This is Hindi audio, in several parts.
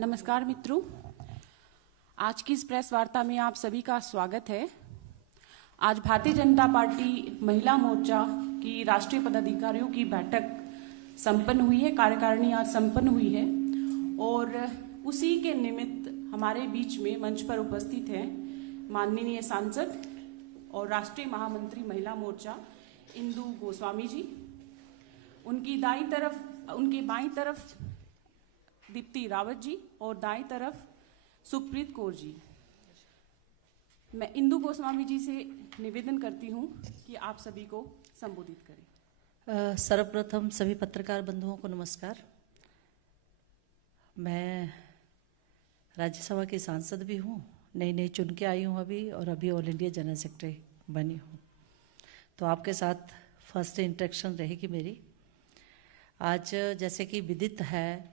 नमस्कार मित्रों, आज की इस प्रेस वार्ता में आप सभी का स्वागत है। आज भारतीय जनता पार्टी महिला मोर्चा की राष्ट्रीय पदाधिकारियों की बैठक संपन्न हुई है, कार्यकारिणी आज संपन्न हुई है और उसी के निमित्त हमारे बीच में मंच पर उपस्थित हैं माननीय सांसद और राष्ट्रीय महामंत्री महिला मोर्चा इंदु गोस्वामी जी। उनके बाईं तरफ दीप्ति रावत जी और दाईं तरफ सुप्रीत कौर जी। मैं इंदु गोस्वामी जी से निवेदन करती हूँ कि आप सभी को संबोधित करें। सर्वप्रथम सभी पत्रकार बंधुओं को नमस्कार। मैं राज्यसभा की सांसद भी हूँ, नई चुन के आई हूँ अभी, और अभी ऑल इंडिया जनरल सेक्रेटरी बनी हूँ, तो आपके साथ फर्स्ट इंटरेक्शन रहेगी मेरी। आज जैसे कि विदित है,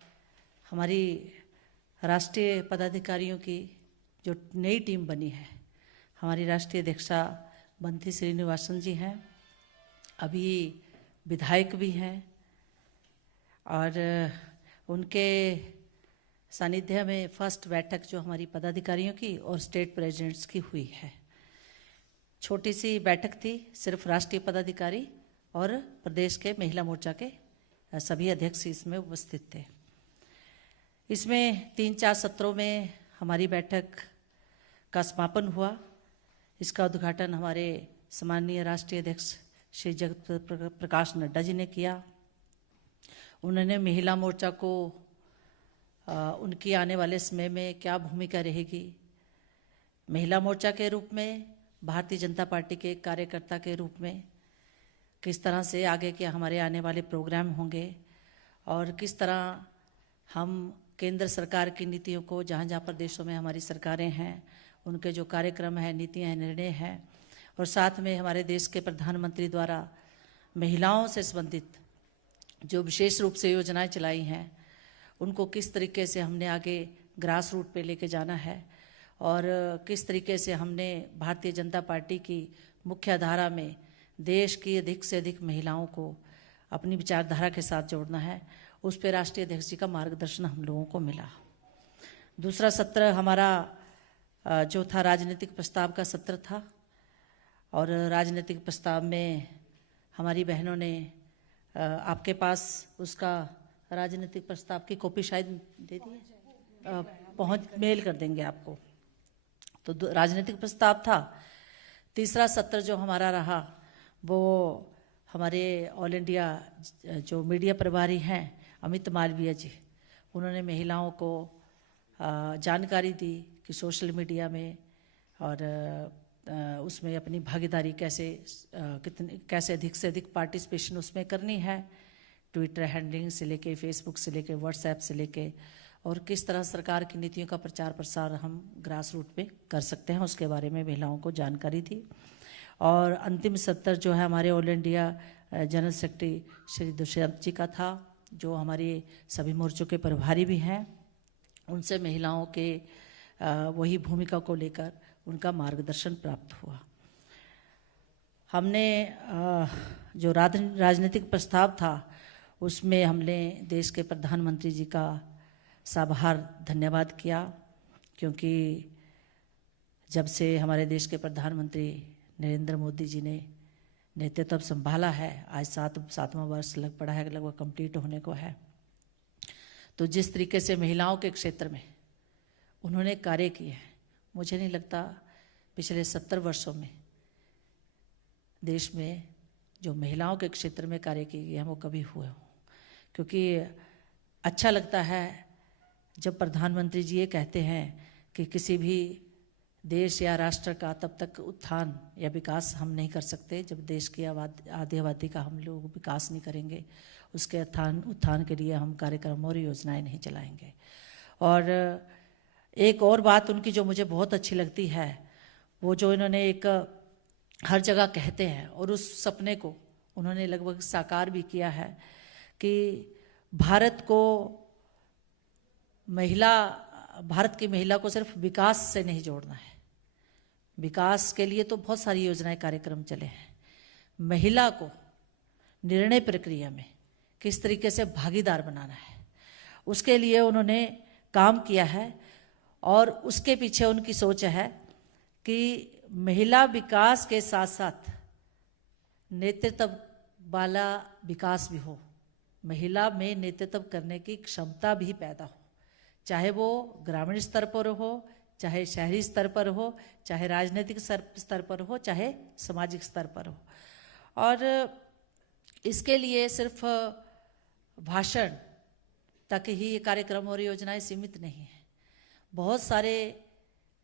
हमारी राष्ट्रीय पदाधिकारियों की जो नई टीम बनी है, हमारी राष्ट्रीय अध्यक्षा बंथी श्रीनिवासन जी हैं, अभी विधायक भी हैं, और उनके सानिध्य में फर्स्ट बैठक जो हमारी पदाधिकारियों की और स्टेट प्रेसिडेंट्स की हुई है। छोटी सी बैठक थी, सिर्फ राष्ट्रीय पदाधिकारी और प्रदेश के महिला मोर्चा के सभी अध्यक्ष इसमें उपस्थित थे। इसमें 3-4 सत्रों में हमारी बैठक का समापन हुआ। इसका उद्घाटन हमारे सम्माननीय राष्ट्रीय अध्यक्ष श्री जगत प्रकाश नड्डा जी ने किया। उन्होंने महिला मोर्चा को उनकी आने वाले समय में क्या भूमिका रहेगी, महिला मोर्चा के रूप में, भारतीय जनता पार्टी के कार्यकर्ता के रूप में किस तरह से आगे के हमारे आने वाले प्रोग्राम होंगे, और किस तरह हम केंद्र सरकार की नीतियों को, जहाँ जहाँ प्रदेशों में हमारी सरकारें हैं, उनके जो कार्यक्रम हैं, नीतियाँ हैं, निर्णय हैं, और साथ में हमारे देश के प्रधानमंत्री द्वारा महिलाओं से संबंधित जो विशेष रूप से योजनाएं चलाई हैं, उनको किस तरीके से हमने आगे ग्रास रूट पे लेके जाना है, और किस तरीके से हमने भारतीय जनता पार्टी की मुख्य धारा में देश की अधिक से अधिक महिलाओं को अपनी विचारधारा के साथ जोड़ना है, उस पर राष्ट्रीय अध्यक्ष जी का मार्गदर्शन हम लोगों को मिला। दूसरा सत्र हमारा जो था राजनीतिक प्रस्ताव का सत्र था, और राजनीतिक प्रस्ताव में हमारी बहनों ने आपके पास उसका राजनीतिक प्रस्ताव की कॉपी शायद दे दी, मेल कर देंगे आपको। तो राजनीतिक प्रस्ताव था। तीसरा सत्र जो हमारा रहा वो हमारे ऑल इंडिया जो मीडिया प्रभारी हैं अमित मालवीय जी, उन्होंने महिलाओं को जानकारी दी कि सोशल मीडिया में और उसमें अपनी भागीदारी कैसे अधिक से अधिक पार्टिसिपेशन उसमें करनी है, ट्विटर हैंडलिंग से लेके, फेसबुक से लेके, व्हाट्सएप से लेके, और किस तरह सरकार की नीतियों का प्रचार प्रसार हम ग्रास रूट पे कर सकते हैं, उसके बारे में महिलाओं को जानकारी दी। और अंतिम सत्र जो है हमारे all India general secretary Shri Dushyant ji का था, जो हमारे सभी मोर्चों के प्रभारी भी हैं, उनसे महिलाओं के वही भूमिका को लेकर उनका मार्गदर्शन प्राप्त हुआ। हमने जो राजनीतिक प्रस्ताव था उसमें हमने देश के प्रधानमंत्री जी का साभार धन्यवाद किया, क्योंकि जब से हमारे देश के प्रधानमंत्री नरेंद्र मोदी जी ने नेतृत्व संभाला है, आज 7वां वर्ष लग पड़ा है, लगभग कंप्लीट होने को है, तो जिस तरीके से महिलाओं के क्षेत्र में उन्होंने कार्य किए हैं, मुझे नहीं लगता पिछले 70 वर्षों में देश में जो महिलाओं के क्षेत्र में कार्य किए गए हैं वो कभी हुए हों। क्योंकि अच्छा लगता है जब प्रधानमंत्री जी ये कहते हैं कि किसी भी देश या राष्ट्र का तब तक उत्थान या विकास हम नहीं कर सकते जब देश की आधी आबादी का हम लोग विकास नहीं करेंगे, उसके उत्थान के लिए हम कार्यक्रम और योजनाएं नहीं चलाएंगे। और एक और बात उनकी जो मुझे बहुत अच्छी लगती है, वो जो इन्होंने एक हर जगह कहते हैं और उस सपने को उन्होंने लगभग साकार भी किया है कि भारत की महिला को सिर्फ विकास से नहीं जोड़ना है, विकास के लिए तो बहुत सारी योजनाएं कार्यक्रम चले हैं। महिला को निर्णय प्रक्रिया में किस तरीके से भागीदार बनाना है, उसके लिए उन्होंने काम किया है और उसके पीछे उनकी सोच है कि महिला विकास के साथ साथ नेतृत्व वाला विकास भी हो, महिला में नेतृत्व करने की क्षमता भी पैदा हो, चाहे वो ग्रामीण स्तर पर हो, चाहे शहरी स्तर पर हो, चाहे राजनीतिक स्तर पर हो, चाहे सामाजिक स्तर पर हो। और इसके लिए सिर्फ भाषण तक ही ये कार्यक्रम और योजनाएं सीमित नहीं हैं। बहुत सारे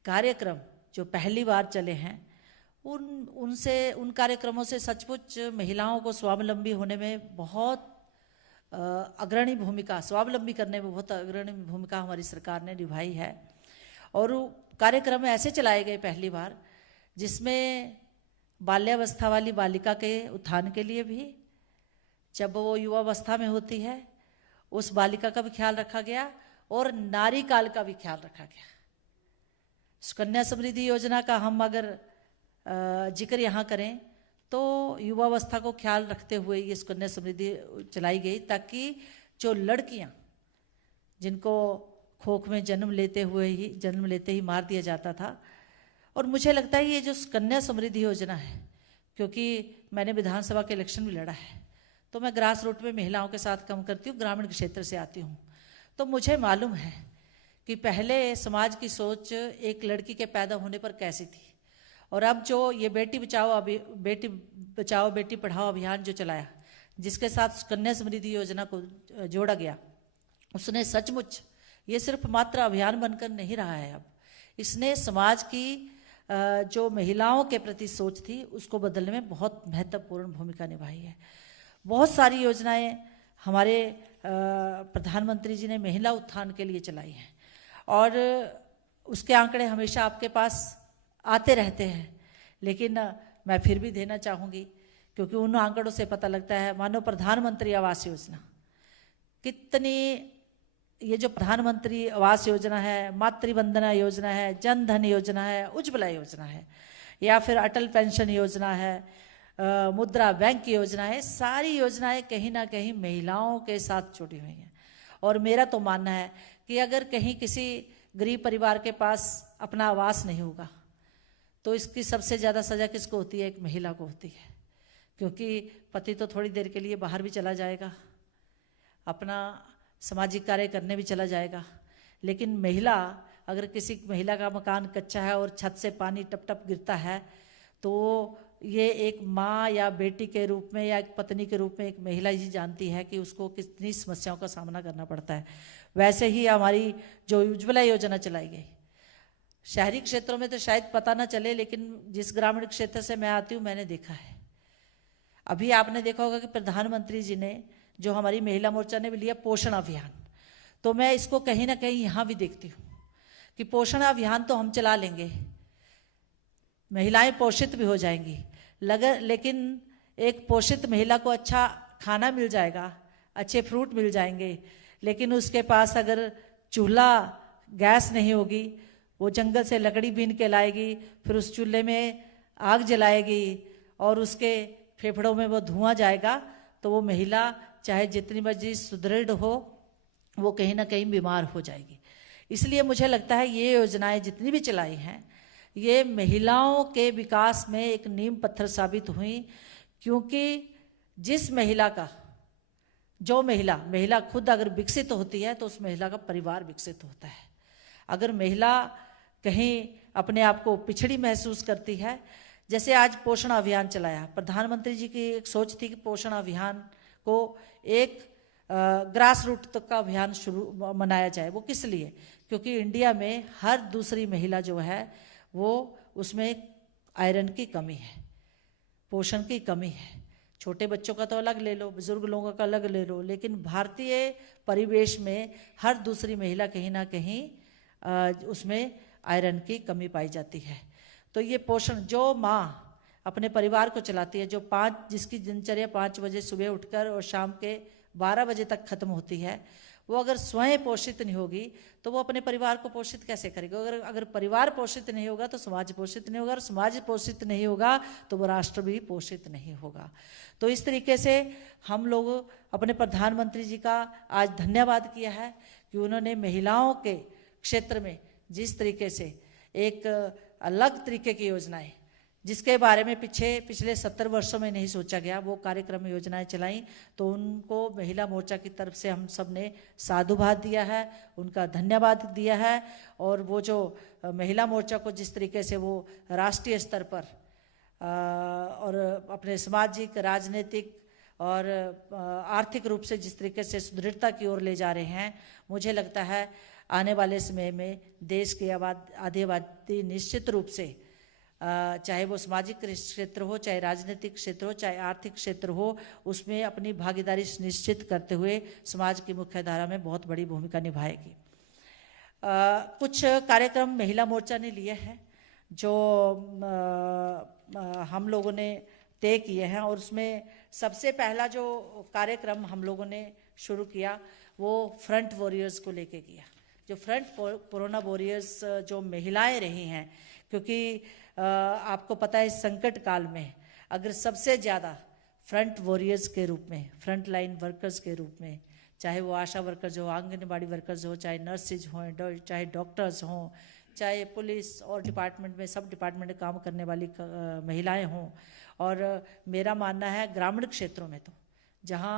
कार्यक्रम जो पहली बार चले हैं उन कार्यक्रमों से सचमुच महिलाओं को स्वावलंबी होने में बहुत अग्रणी भूमिका, स्वावलंबी करने में बहुत अग्रणी भूमिका हमारी सरकार ने निभाई है। और कार्यक्रम ऐसे चलाए गए पहली बार जिसमें बाल्यावस्था वाली बालिका के उत्थान के लिए भी, जब वो युवावस्था में होती है उस बालिका का भी ख्याल रखा गया और नारी काल का भी ख्याल रखा गया। सुकन्या समृद्धि योजना का हम अगर जिक्र यहाँ करें तो युवावस्था को ख्याल रखते हुए ये सुकन्या समृद्धि चलाई गई, ताकि जो लड़कियाँ जिनको खोख में जन्म लेते ही मार दिया जाता था, और मुझे लगता है ये जो सुकन्या समृद्धि योजना है, क्योंकि मैंने विधानसभा के इलेक्शन भी लड़ा है तो मैं ग्रास रूट में महिलाओं के साथ काम करती हूँ, ग्रामीण क्षेत्र से आती हूँ, तो मुझे मालूम है कि पहले समाज की सोच एक लड़की के पैदा होने पर कैसी थी, और अब जो ये बेटी बचाओ बेटी पढ़ाओ अभियान जो चलाया, जिसके साथ सुकन्या समृद्धि योजना को जोड़ा गया, उसने सचमुच ये सिर्फ मात्र अभियान बनकर नहीं रहा है, अब इसने समाज की जो महिलाओं के प्रति सोच थी उसको बदलने में बहुत महत्वपूर्ण भूमिका निभाई है। बहुत सारी योजनाएं हमारे प्रधानमंत्री जी ने महिला उत्थान के लिए चलाई हैं और उसके आंकड़े हमेशा आपके पास आते रहते हैं, लेकिन मैं फिर भी देना चाहूँगी क्योंकि उन आंकड़ों से पता लगता है। मानो प्रधानमंत्री आवास योजना, कितनी ये जो प्रधानमंत्री आवास योजना है, मातृवंदना योजना है, जन धन योजना है, उज्ज्वला योजना है, या फिर अटल पेंशन योजना है, मुद्रा बैंक योजना है, सारी योजनाएं कहीं ना कहीं महिलाओं के साथ जुड़ी हुई हैं। और मेरा तो मानना है कि अगर कहीं किसी गरीब परिवार के पास अपना आवास नहीं होगा तो इसकी सबसे ज़्यादा सज़ा किसको होती है? एक महिला को होती है, क्योंकि पति तो थोड़ी देर के लिए बाहर भी चला जाएगा, अपना सामाजिक कार्य करने भी चला जाएगा, लेकिन महिला, अगर किसी महिला का मकान कच्चा है और छत से पानी टप टप गिरता है तो ये एक माँ या बेटी के रूप में या एक पत्नी के रूप में एक महिला ही जानती है कि उसको कितनी समस्याओं का सामना करना पड़ता है। वैसे ही हमारी जो उज्ज्वला योजना चलाई गई, शहरी क्षेत्रों में तो शायद पता ना चले, लेकिन जिस ग्रामीण क्षेत्र से मैं आती हूँ मैंने देखा है। अभी आपने देखा होगा कि प्रधानमंत्री जी ने जो हमारी महिला मोर्चा ने भी लिया पोषण अभियान, तो मैं इसको कहीं ना कहीं यहाँ भी देखती हूँ कि पोषण अभियान तो हम चला लेंगे, महिलाएं पोषित भी हो जाएंगी, लेकिन एक पोषित महिला को अच्छा खाना मिल जाएगा, अच्छे फ्रूट मिल जाएंगे, लेकिन उसके पास अगर चूल्हा गैस नहीं होगी, वो जंगल से लकड़ी बीन के लाएगी, फिर उस चूल्हे में आग जलाएगी और उसके फेफड़ों में वो धुआं जाएगा, तो वो महिला चाहे जितनी मर्जी सुदृढ़ हो वो कहीं ना कहीं बीमार हो जाएगी। इसलिए मुझे लगता है ये योजनाएं जितनी भी चलाई हैं ये महिलाओं के विकास में एक नींव पत्थर साबित हुई, क्योंकि जिस महिला का जो महिला खुद अगर विकसित होती है तो उस महिला का परिवार विकसित होता है। अगर महिला कहीं अपने आप को पिछड़ी महसूस करती है, जैसे आज पोषण अभियान चलाया, प्रधानमंत्री जी की एक सोच थी कि पोषण अभियान को एक ग्रास रूट तक का अभियान मनाया जाए। वो किस लिए? क्योंकि इंडिया में हर दूसरी महिला जो है वो उसमें आयरन की कमी है, पोषण की कमी है। छोटे बच्चों का तो अलग ले लो, बुजुर्ग लोगों का अलग ले लो, लेकिन भारतीय परिवेश में हर दूसरी महिला कहीं ना कहीं उसमें आयरन की कमी पाई जाती है। तो ये पोषण, जो माँ अपने परिवार को चलाती है, जिसकी दिनचर्या 5 बजे सुबह उठकर और शाम के 12 बजे तक खत्म होती है, वो अगर स्वयं पोषित नहीं होगी तो वो अपने परिवार को पोषित कैसे करेगी। अगर परिवार पोषित नहीं होगा तो समाज पोषित नहीं होगा, और समाज पोषित नहीं होगा तो वो राष्ट्र भी पोषित नहीं होगा। तो इस तरीके से हम लोग अपने प्रधानमंत्री जी का आज धन्यवाद किया है कि उन्होंने महिलाओं के क्षेत्र में जिस तरीके से एक अलग तरीके की योजनाएं, जिसके बारे में पिछले 70 वर्षों में नहीं सोचा गया, वो कार्यक्रम योजनाएं चलाई, तो उनको महिला मोर्चा की तरफ से हम सब ने साधुवाद दिया है, उनका धन्यवाद दिया है। और वो जो महिला मोर्चा को जिस तरीके से वो राष्ट्रीय स्तर पर और अपने सामाजिक, राजनीतिक और आर्थिक रूप से जिस तरीके से सुदृढ़ता की ओर ले जा रहे हैं, मुझे लगता है आने वाले समय में देश की आधी आबादी निश्चित रूप से, चाहे वो सामाजिक क्षेत्र हो, चाहे राजनीतिक क्षेत्र हो, चाहे आर्थिक क्षेत्र हो, उसमें अपनी भागीदारी सुनिश्चित करते हुए समाज की मुख्य धारा में बहुत बड़ी भूमिका निभाएगी। कुछ कार्यक्रम महिला मोर्चा ने लिए हैं जो हम लोगों ने तय किए हैं, और उसमें सबसे पहला जो कार्यक्रम हम लोगों ने शुरू किया वो फ्रंट वॉरियर्स को लेके किया। जो फ्रंट कोरोना वॉरियर्स जो महिलाएं रही हैं, क्योंकि आपको पता है इस संकट काल में अगर सबसे ज़्यादा फ्रंट वॉरियर्स के रूप में, फ्रंट लाइन वर्कर्स के रूप में, चाहे वो आशा वर्कर्स हो, आंगनबाड़ी वर्कर्स हो, चाहे नर्सेज हों, चाहे डॉक्टर्स हों, चाहे पुलिस और डिपार्टमेंट में, सब डिपार्टमेंट में काम करने वाली महिलाएं हों, और मेरा मानना है ग्रामीण क्षेत्रों में तो जहाँ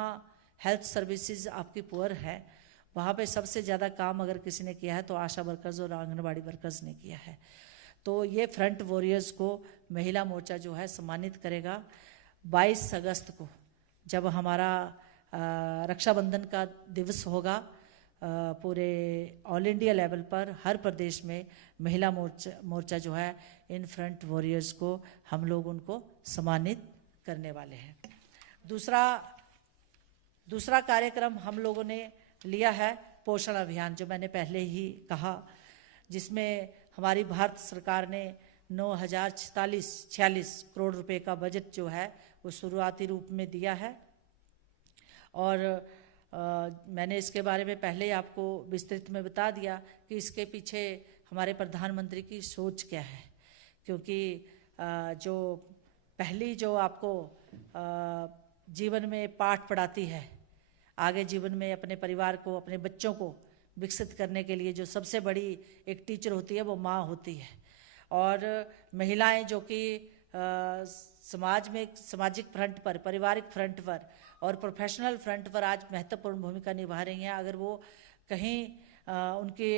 हेल्थ सर्विसेज आपकी पुअर है, वहाँ पे सबसे ज़्यादा काम अगर किसी ने किया है तो आशा वर्कर्स और आंगनबाड़ी वर्कर्स ने किया है। तो ये फ्रंट वॉरियर्स को महिला मोर्चा जो है सम्मानित करेगा। 22 अगस्त को जब हमारा रक्षाबंधन का दिवस होगा, पूरे ऑल इंडिया लेवल पर हर प्रदेश में महिला मोर्चा जो है इन फ्रंट वॉरियर्स को हम लोग उनको सम्मानित करने वाले हैं। दूसरा कार्यक्रम हम लोगों ने लिया है पोषण अभियान, जो मैंने पहले ही कहा, जिसमें हमारी भारत सरकार ने 9,046 करोड़ रुपए का बजट जो है वो शुरुआती रूप में दिया है। और मैंने इसके बारे में पहले ही आपको विस्तृत में बता दिया कि इसके पीछे हमारे प्रधानमंत्री की सोच क्या है, क्योंकि जो पहली जो आपको जीवन में पाठ पढ़ाती है, आगे जीवन में अपने परिवार को, अपने बच्चों को विकसित करने के लिए जो सबसे बड़ी एक टीचर होती है वो माँ होती है। और महिलाएं जो कि समाज में, सामाजिक फ्रंट पर, पारिवारिक फ्रंट पर और प्रोफेशनल फ्रंट पर आज महत्वपूर्ण भूमिका निभा रही हैं। अगर वो कहीं उनके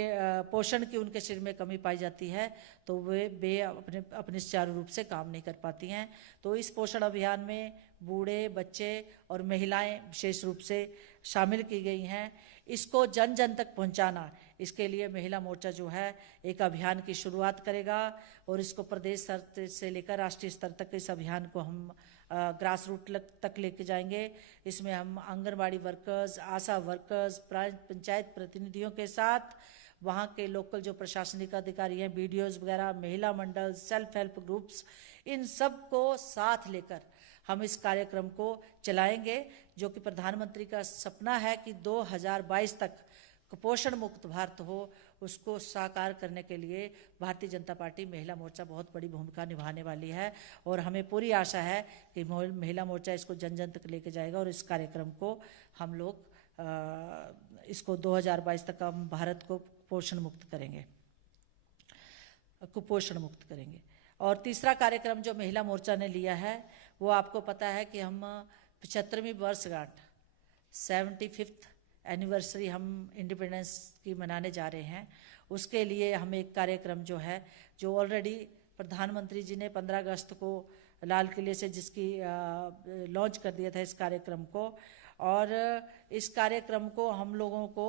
पोषण की उनके शरीर में कमी पाई जाती है तो वे अपने सुचारू रूप से काम नहीं कर पाती हैं। तो इस पोषण अभियान में बूढ़े, बच्चे और महिलाएं विशेष रूप से शामिल की गई हैं। इसको जन जन तक पहुंचाना, इसके लिए महिला मोर्चा जो है एक अभियान की शुरुआत करेगा, और इसको प्रदेश स्तर से लेकर राष्ट्रीय स्तर तक इस अभियान को हम ग्रास रूट तक लेके जाएंगे। इसमें हम आंगनबाड़ी वर्कर्स, आशा वर्कर्स, पंचायत प्रतिनिधियों के साथ वहाँ के लोकल जो प्रशासनिक अधिकारी हैं, BDOs वगैरह, महिला मंडल, सेल्फ हेल्प ग्रुप्स, इन सब को साथ लेकर हम इस कार्यक्रम को चलाएंगे, जो कि प्रधानमंत्री का सपना है कि 2022 तक कुपोषण मुक्त भारत हो। उसको साकार करने के लिए भारतीय जनता पार्टी महिला मोर्चा बहुत बड़ी भूमिका निभाने वाली है, और हमें पूरी आशा है कि महिला मोर्चा इसको जन जन तक लेके जाएगा, और इस कार्यक्रम को हम लोग इसको 2022 तक हम भारत को कुपोषण मुक्त करेंगे। और तीसरा कार्यक्रम जो महिला मोर्चा ने लिया है वो आपको पता है कि हम 75वीं वर्षगांठ 75th एनिवर्सरी हम इंडिपेंडेंस की मनाने जा रहे हैं। उसके लिए हम एक कार्यक्रम जो है, जो ऑलरेडी प्रधानमंत्री जी ने 15 अगस्त को लाल किले से जिसकी लॉन्च कर दिया था इस कार्यक्रम को, और इस कार्यक्रम को हम लोगों को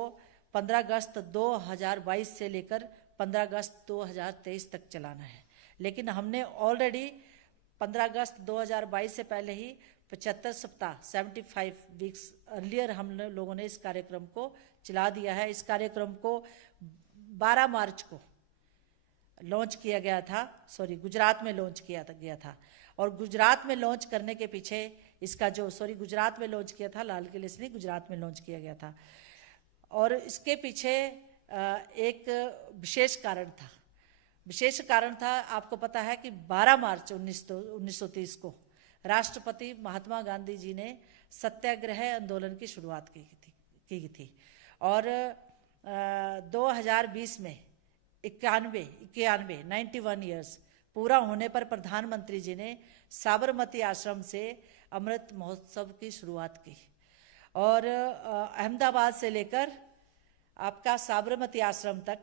15 अगस्त 2022 से लेकर 15 अगस्त 2023 तक चलाना है। लेकिन हमने ऑलरेडी 15 अगस्त 2022 से पहले ही 75 सप्ताह 75 वीक्स अर्लियर हम लोगों ने इस कार्यक्रम को चला दिया है। इस कार्यक्रम को 12 मार्च को लॉन्च किया गया था, गुजरात में लॉन्च किया गया था। और गुजरात में लॉन्च करने के पीछे इसका जो गुजरात में लॉन्च किया था, लाल किले से नहीं, गुजरात में लॉन्च किया गया था। और इसके पीछे एक विशेष कारण था। विशेष कारण था, आपको पता है कि 12 मार्च 1930 को राष्ट्रपति महात्मा गांधी जी ने सत्याग्रह आंदोलन की शुरुआत की थी और 2020 में 91 ईयर्स पूरा होने पर प्रधानमंत्री जी ने साबरमती आश्रम से अमृत महोत्सव की शुरुआत की और अहमदाबाद से लेकर आपका साबरमती आश्रम तक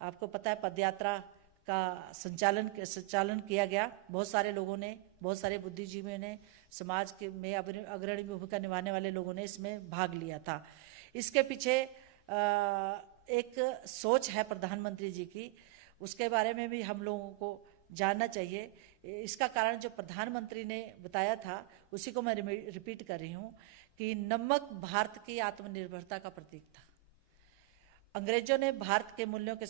आपको पता है पदयात्रा का संचालन किया गया। बहुत सारे लोगों ने, बहुत सारे बुद्धिजीवियों ने, समाज के में अग्रणी भूमिका निभाने वाले लोगों ने इसमें भाग लिया था। इसके पीछे एक सोच है प्रधानमंत्री जी की, उसके बारे में भी हम लोगों को जानना चाहिए। इसका कारण जो प्रधानमंत्री ने बताया था उसी को मैं रिपीट कर रही हूँ कि नमक भारत की आत्मनिर्भरता का प्रतीक था। अंग्रेजों ने भारत के मूल्यों के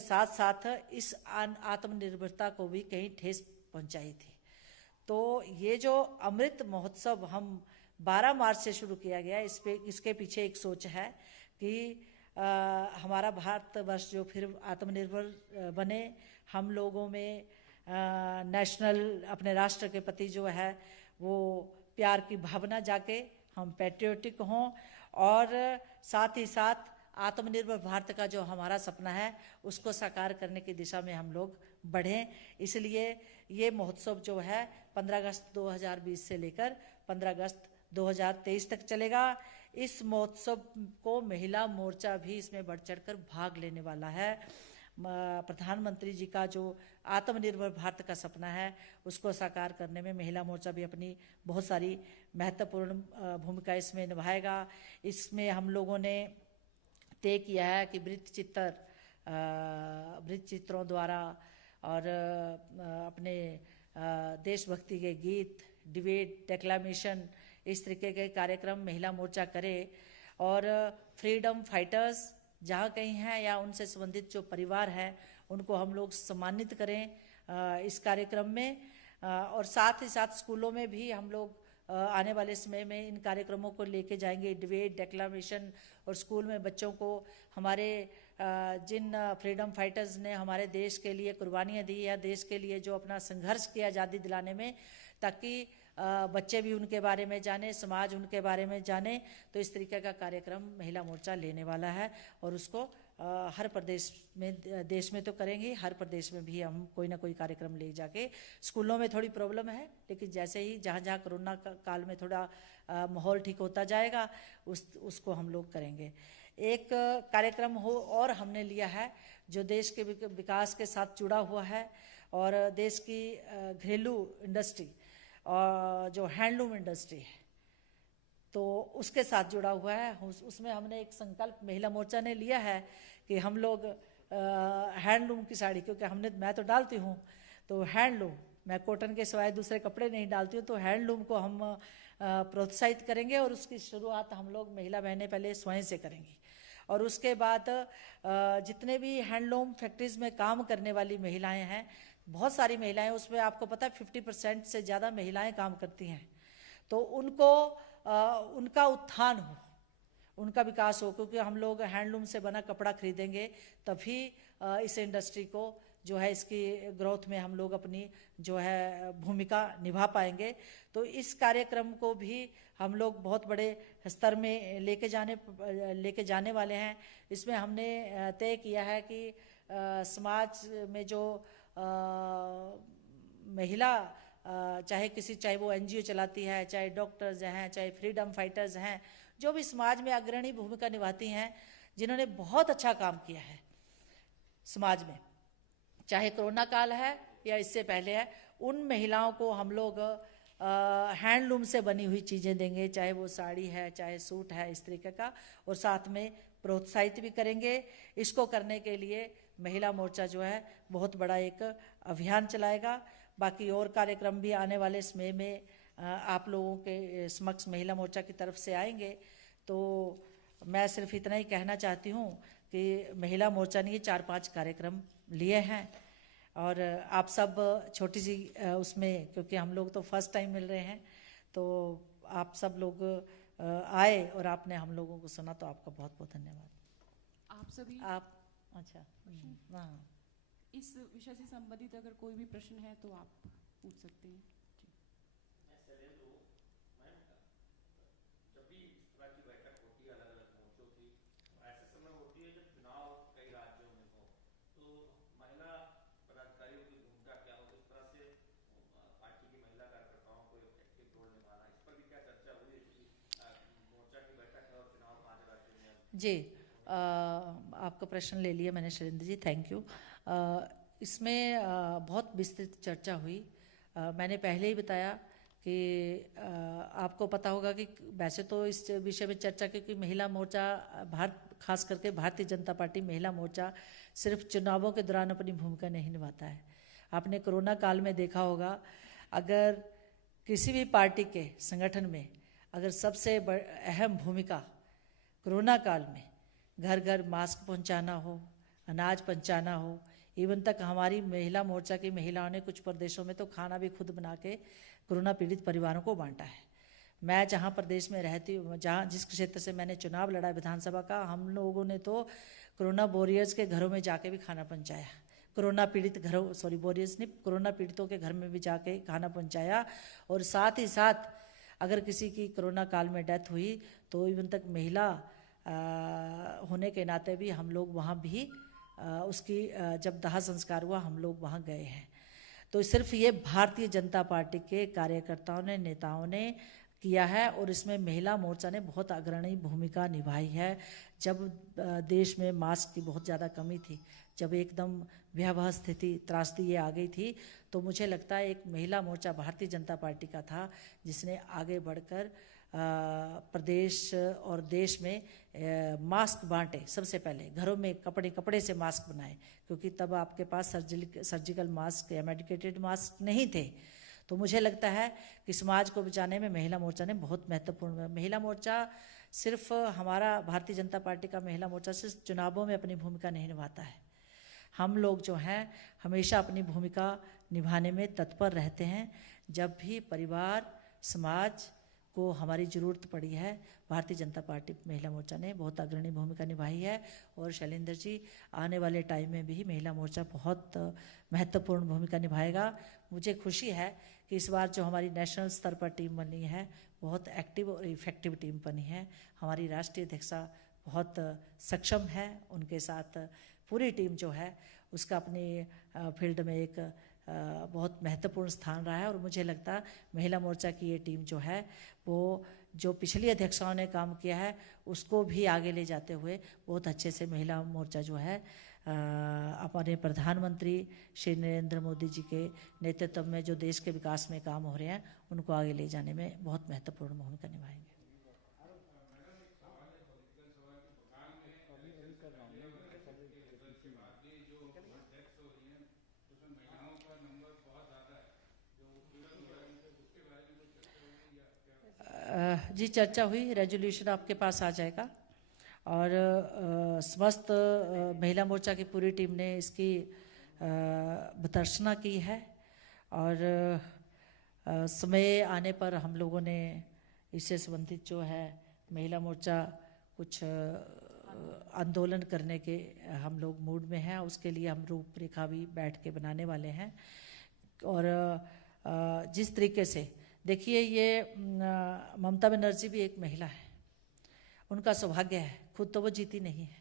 साथ साथ इस आत्मनिर्भरता को भी कहीं ठेस पहुंचाई थी। तो ये जो अमृत महोत्सव हम 12 मार्च से शुरू किया गया, इसके पीछे एक सोच है कि हमारा भारतवर्ष जो फिर आत्मनिर्भर बने, हम लोगों में नेशनल अपने राष्ट्र के प्रति जो है वो प्यार की भावना जाके, हम पैट्रियोटिक हों और साथ ही साथ आत्मनिर्भर भारत का जो हमारा सपना है उसको साकार करने की दिशा में हम लोग बढ़ें। इसलिए ये महोत्सव जो है 15 अगस्त 2020 से लेकर 15 अगस्त 2023 तक चलेगा। इस महोत्सव को महिला मोर्चा भी इसमें बढ़ चढ़कर भाग लेने वाला है। प्रधानमंत्री जी का जो आत्मनिर्भर भारत का सपना है उसको साकार करने में महिला मोर्चा भी अपनी बहुत सारी महत्वपूर्ण भूमिका इसमें निभाएगा। इसमें हम लोगों ने तय किया है कि वृत्त चित्रों द्वारा और अपने देशभक्ति के गीत, डिबेट, डेक्लामेशन, इस तरीके के कार्यक्रम महिला मोर्चा करे और फ्रीडम फाइटर्स जहाँ कहीं हैं या उनसे संबंधित जो परिवार हैं उनको हम लोग सम्मानित करें इस कार्यक्रम में। और साथ ही साथ स्कूलों में भी हम लोग आने वाले समय में इन कार्यक्रमों को लेके जाएंगे, डिबेट, डेक्लामेशन, और स्कूल में बच्चों को हमारे जिन फ्रीडम फाइटर्स ने हमारे देश के लिए कुर्बानियाँ दी या देश के लिए जो अपना संघर्ष किया आज़ादी दिलाने में, ताकि बच्चे भी उनके बारे में जाने, समाज उनके बारे में जाने। तो इस तरीके का कार्यक्रम महिला मोर्चा लेने वाला है और उसको हर प्रदेश में, देश में तो करेंगे, हर प्रदेश में भी हम कोई ना कोई कार्यक्रम ले जाके। स्कूलों में थोड़ी प्रॉब्लम है, लेकिन जैसे ही जहाँ जहाँ कोरोना काल में थोड़ा माहौल ठीक होता जाएगा उसको हम लोग करेंगे। एक कार्यक्रम और हमने लिया है जो देश के विकास के साथ जुड़ा हुआ है और देश की घरेलू इंडस्ट्री और जो हैंडलूम इंडस्ट्री है तो उसके साथ जुड़ा हुआ है। उसमें हमने एक संकल्प महिला मोर्चा ने लिया है कि हम लोग हैंडलूम की साड़ी, क्योंकि मैं तो डालती हूँ तो हैंडलूम, मैं कॉटन के सिवाय दूसरे कपड़े नहीं डालती हूँ, तो हैंडलूम को हम प्रोत्साहित करेंगे और उसकी शुरुआत हम लोग महिला बहनें पहले स्वयं से करेंगी। और उसके बाद जितने भी हैंडलूम फैक्ट्रीज में काम करने वाली महिलाएं हैं, बहुत सारी महिलाएं, उसमें आपको पता है 50% से ज़्यादा महिलाएं काम करती हैं, तो उनको उनका उत्थान हो, उनका विकास हो, क्योंकि हम लोग हैंडलूम से बना कपड़ा खरीदेंगे तभी इस इंडस्ट्री को जो है इसकी ग्रोथ में हम लोग अपनी जो है भूमिका निभा पाएंगे। तो इस कार्यक्रम को भी हम लोग बहुत बड़े स्तर में लेके जाने वाले हैं। इसमें हमने तय किया है कि समाज में जो महिला चाहे वो एनजीओ चलाती है, चाहे डॉक्टर्स हैं, चाहे फ्रीडम फाइटर्स हैं, जो भी समाज में अग्रणी भूमिका निभाती हैं, जिन्होंने बहुत अच्छा काम किया है समाज में, चाहे कोरोना काल है या इससे पहले है, उन महिलाओं को हम लोग हैंडलूम से बनी हुई चीज़ें देंगे, चाहे वो साड़ी है, चाहे सूट है, इस तरीके का, और साथ में प्रोत्साहित भी करेंगे। इसको करने के लिए महिला मोर्चा जो है बहुत बड़ा एक अभियान चलाएगा। बाकी और कार्यक्रम भी आने वाले समय में आप लोगों के समक्ष महिला मोर्चा की तरफ से आएंगे। तो मैं सिर्फ इतना ही कहना चाहती हूँ कि महिला मोर्चा ने ये 4-5 कार्यक्रम लिए हैं और आप सब छोटी सी उसमें, क्योंकि हम लोग तो फर्स्ट टाइम मिल रहे हैं, तो आप सब लोग आए और आपने हम लोगों को सुना, तो आपका बहुत बहुत धन्यवाद। आप सभी आप अच्छा हाँ, इस विषय से संबंधित अगर कोई भी प्रश्न है तो आप पूछ सकते हैं। जब भी इस तरह की बैठक होती है अलग अलग मोर्चों की, ऐसे समय होती है जब चुनाव कई राज्यों में हो, तो महिला पदाधिकारियों की भूमिका क्या हो, इस तरह से पार्टी की महिला कार्यकर्ताओं को एक एक्टिव रोल निभाना, इस पर भी क्या चर्चा हुई है? क्योंकि मोर्चा की बैठक है और चुनाव 5 राज्यों में है। जी, आपका प्रश्न ले लिया मैंने शैलेंद्र जी, थैंक यू। इसमें बहुत विस्तृत चर्चा हुई। मैंने पहले ही बताया कि आपको पता होगा कि वैसे तो इस विषय में चर्चा, क्योंकि महिला मोर्चा खास करके भारतीय जनता पार्टी महिला मोर्चा सिर्फ चुनावों के दौरान अपनी भूमिका नहीं निभाता है। आपने कोरोना काल में देखा होगा, अगर किसी भी पार्टी के संगठन में अगर सबसे अहम भूमिका कोरोना काल में घर घर मास्क पहुंचाना हो, अनाज पहुंचाना हो, इवन तक हमारी महिला मोर्चा की महिलाओं ने कुछ प्रदेशों में तो खाना भी खुद बना के कोरोना पीड़ित परिवारों को बांटा है। मैं जहाँ प्रदेश में रहती हूँ, जहाँ जिस क्षेत्र से मैंने चुनाव लड़ा विधानसभा का, हम लोगों ने तो कोरोना वॉरियर्स के घरों में जाके भी खाना पहुँचाया। कोरोना पीड़ित घरों, सॉरी वॉरियर्स नहीं, कोरोना पीड़ितों के घर में भी जाके खाना पहुँचाया। और साथ ही साथ अगर किसी की कोरोना काल में डेथ हुई तो इवन तक महिला होने के नाते भी हम लोग वहाँ भी उसकी जब दाह संस्कार हुआ हम लोग वहाँ गए हैं। तो सिर्फ ये भारतीय जनता पार्टी के कार्यकर्ताओं ने, नेताओं ने किया है और इसमें महिला मोर्चा ने बहुत अग्रणी भूमिका निभाई है। जब देश में मास्क की बहुत ज़्यादा कमी थी, जब एकदम भयावह स्थिति त्रासदी ये आ गई थी, तो मुझे लगता है एक महिला मोर्चा भारतीय जनता पार्टी का था जिसने आगे बढ़कर प्रदेश और देश में मास्क बांटे। सबसे पहले घरों में कपड़े से मास्क बनाए, क्योंकि तब आपके पास सर्जिकल मास्क या मेडिकेटेड मास्क नहीं थे। तो मुझे लगता है कि समाज को बचाने में महिला मोर्चा ने बहुत महत्वपूर्ण, महिला मोर्चा सिर्फ हमारा भारतीय जनता पार्टी का महिला मोर्चा सिर्फ चुनावों में अपनी भूमिका नहीं निभाता है। हम लोग जो हैं हमेशा अपनी भूमिका निभाने में तत्पर रहते हैं। जब भी परिवार, समाज को हमारी ज़रूरत पड़ी है, भारतीय जनता पार्टी महिला मोर्चा ने बहुत अग्रणी भूमिका निभाई है। और शैलेंद्र जी, आने वाले टाइम में भी महिला मोर्चा बहुत महत्वपूर्ण भूमिका निभाएगा। मुझे खुशी है कि इस बार जो हमारी नेशनल स्तर पर टीम बनी है, बहुत एक्टिव और इफेक्टिव टीम बनी है। हमारी राष्ट्रीय अध्यक्षा बहुत सक्षम है, उनके साथ पूरी टीम जो है उसका अपनी फील्ड में एक बहुत महत्वपूर्ण स्थान रहा है। और मुझे लगता है महिला मोर्चा की ये टीम जो है वो जो पिछली अध्यक्षाओं ने काम किया है उसको भी आगे ले जाते हुए बहुत अच्छे से महिला मोर्चा जो है हमारे प्रधानमंत्री श्री नरेंद्र मोदी जी के नेतृत्व में जो देश के विकास में काम हो रहे हैं उनको आगे ले जाने में बहुत महत्वपूर्ण भूमिका निभाएंगे। जी, चर्चा हुई, रेजोल्यूशन आपके पास आ जाएगा और समस्त महिला मोर्चा की पूरी टीम ने इसकी भर्त्सना की है। और समय आने पर हम लोगों ने इससे संबंधित जो है महिला मोर्चा कुछ आंदोलन करने के हम लोग मूड में हैं। उसके लिए हम रूपरेखा भी बैठ के बनाने वाले हैं। और जिस तरीके से देखिए, ये ममता बनर्जी भी एक महिला है, उनका सौभाग्य है, खुद तो वो जीती नहीं है,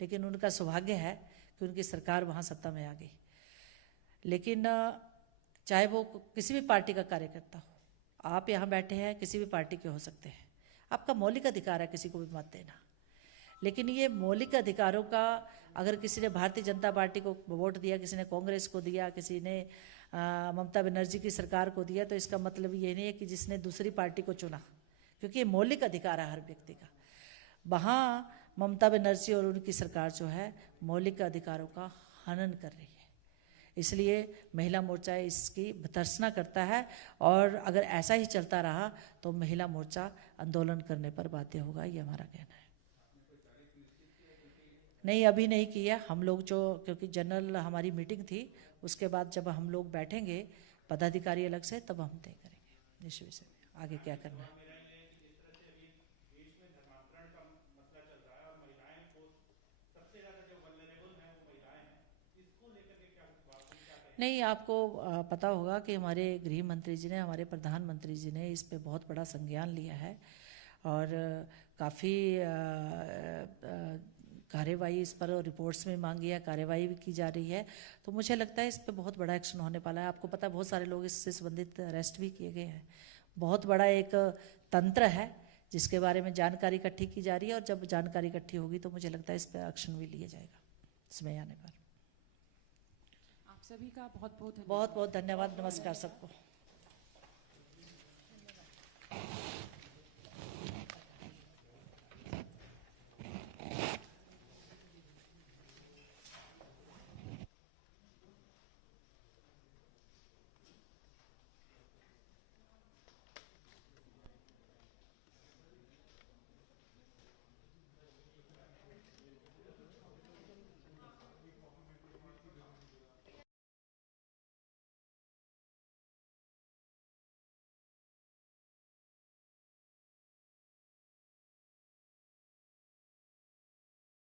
लेकिन उनका सौभाग्य है कि उनकी सरकार वहाँ सत्ता में आ गई। लेकिन चाहे वो किसी भी पार्टी का कार्यकर्ता हो, आप यहाँ बैठे हैं, किसी भी पार्टी के हो सकते हैं, आपका मौलिक अधिकार है किसी को भी मत देना। लेकिन ये मौलिक अधिकारों का अगर किसी ने भारतीय जनता पार्टी को वोट दिया, किसी ने कांग्रेस को दिया, किसी ने ममता बनर्जी की सरकार को दिया, तो इसका मतलब ये नहीं है कि जिसने दूसरी पार्टी को चुना, क्योंकि ये मौलिक अधिकार है हर व्यक्ति का। वहाँ ममता बनर्जी और उनकी सरकार जो है मौलिक अधिकारों का हनन कर रही है। इसलिए महिला मोर्चा इसकी भर्त्सना करता है और अगर ऐसा ही चलता रहा तो महिला मोर्चा आंदोलन करने पर बाध्य होगा, ये हमारा कहना है। नहीं, अभी नहीं किया हम लोग, जो क्योंकि जनरल हमारी मीटिंग थी, उसके बाद जब हम लोग बैठेंगे पदाधिकारी अलग से, तब हम तय करेंगे इस विषय में आगे क्या करना है। नहीं, आपको पता होगा कि हमारे गृह मंत्री जी ने, हमारे प्रधानमंत्री जी ने इस पे बहुत बड़ा संज्ञान लिया है और काफ़ी कार्यवाही इस पर रिपोर्ट्स में मांगी है, कार्यवाही भी की जा रही है। तो मुझे लगता है इस पे बहुत बड़ा एक्शन होने वाला है। आपको पता है बहुत सारे लोग इससे संबंधित अरेस्ट भी किए गए हैं। बहुत बड़ा एक तंत्र है जिसके बारे में जानकारी इकट्ठी की जा रही है और जब जानकारी इकट्ठी होगी तो मुझे लगता है इस पर एक्शन भी लिया जाएगा समय आने पर। आप सभी का बहुत बहुत बहुत बहुत धन्यवाद। नमस्कार सबको।